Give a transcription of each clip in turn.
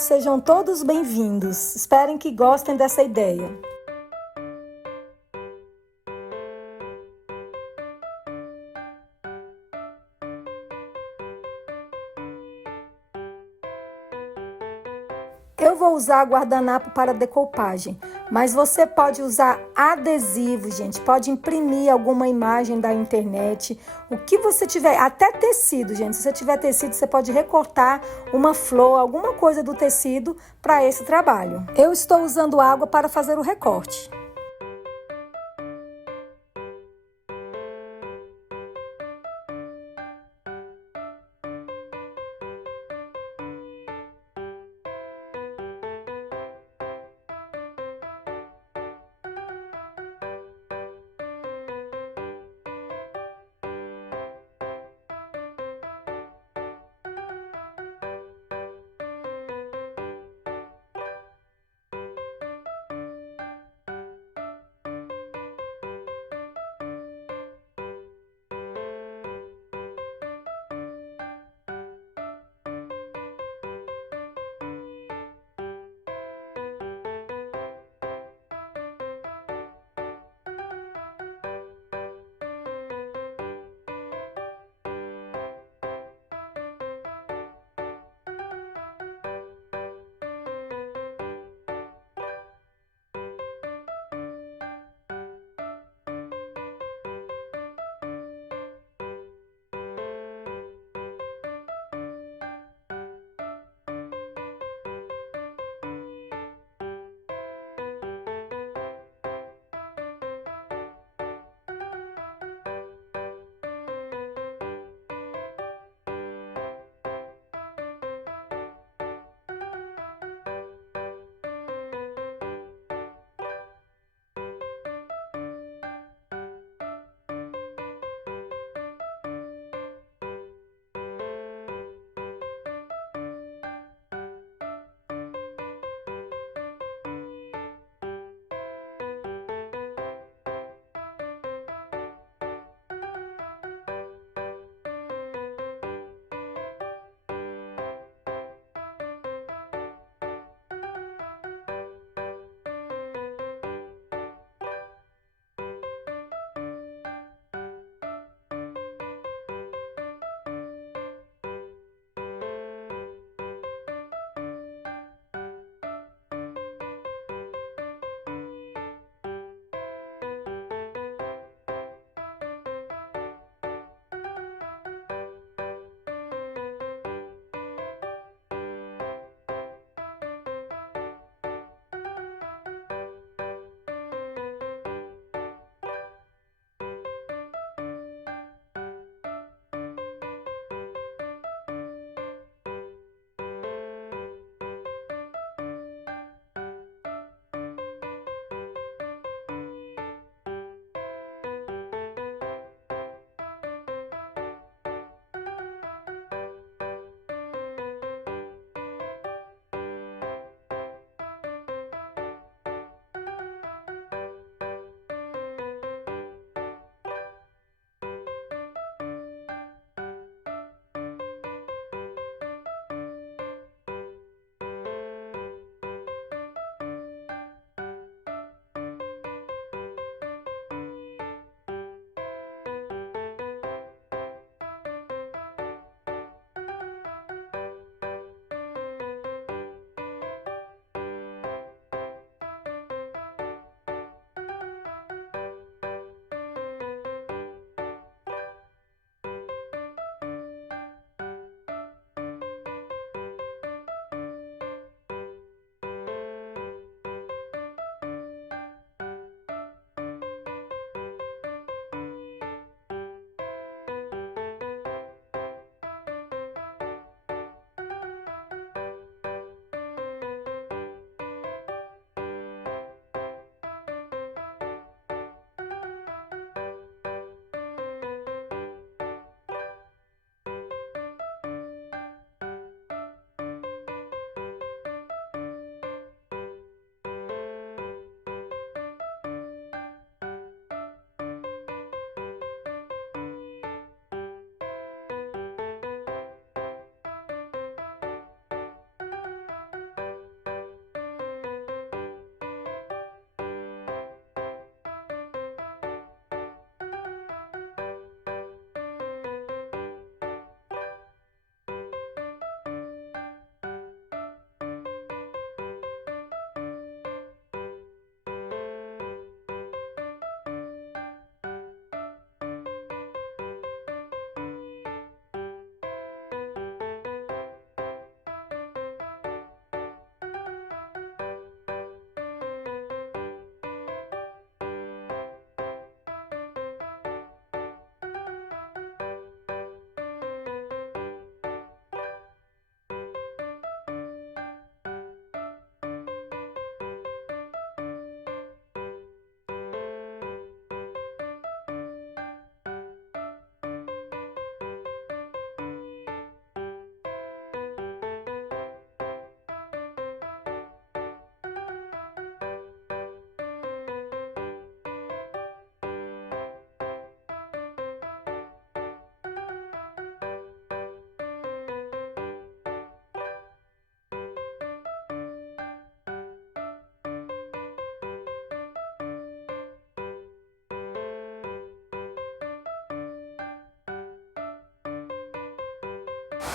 sejam todos bem-vindos. Esperem que gostem dessa ideia. Eu vou usar guardanapo para decoupagem, mas você pode usar adesivo, gente. Pode imprimir alguma imagem da internet, o que você tiver, até tecido, gente. Se você tiver tecido, você pode recortar uma flor, alguma coisa do tecido para esse trabalho. Eu estou usando água para fazer o recorte.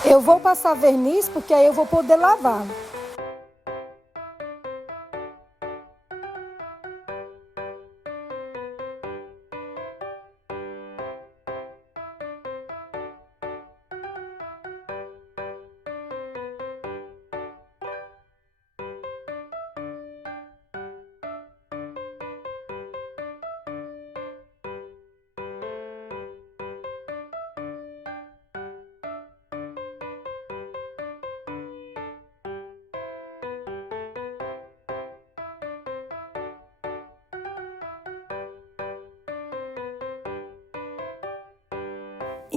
Eu vou passar verniz porque aí eu vou poder lavar.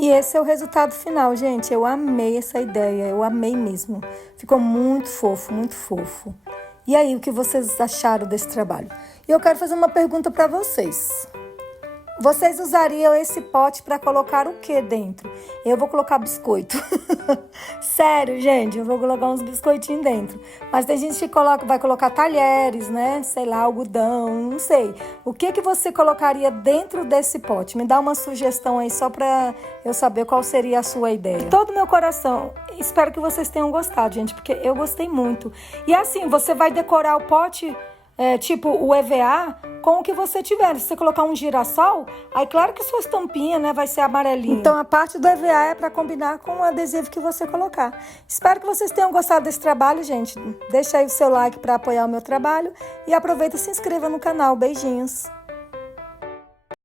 E esse é o resultado final, gente. Eu amei essa ideia, eu amei mesmo. Ficou muito fofo, muito fofo. E aí, o que vocês acharam desse trabalho? E eu quero fazer uma pergunta para vocês. Vocês usariam esse pote para colocar o que dentro? Eu vou colocar biscoito. Sério, gente, eu vou colocar uns biscoitinhos dentro. Mas tem gente que vai colocar talheres, né? Sei lá, algodão, não sei. O que você colocaria dentro desse pote? Me dá uma sugestão aí só para eu saber qual seria a sua ideia. De todo o meu coração, espero que vocês tenham gostado, gente, porque eu gostei muito. E assim, você vai decorar o pote, tipo o EVA, com o que você tiver. Se você colocar um girassol, aí claro que sua estampinha, né, vai ser amarelinha. Então a parte do EVA é para combinar com o adesivo que você colocar. Espero que vocês tenham gostado desse trabalho, gente. Deixa aí o seu like para apoiar o meu trabalho e aproveita e se inscreva no canal. Beijinhos!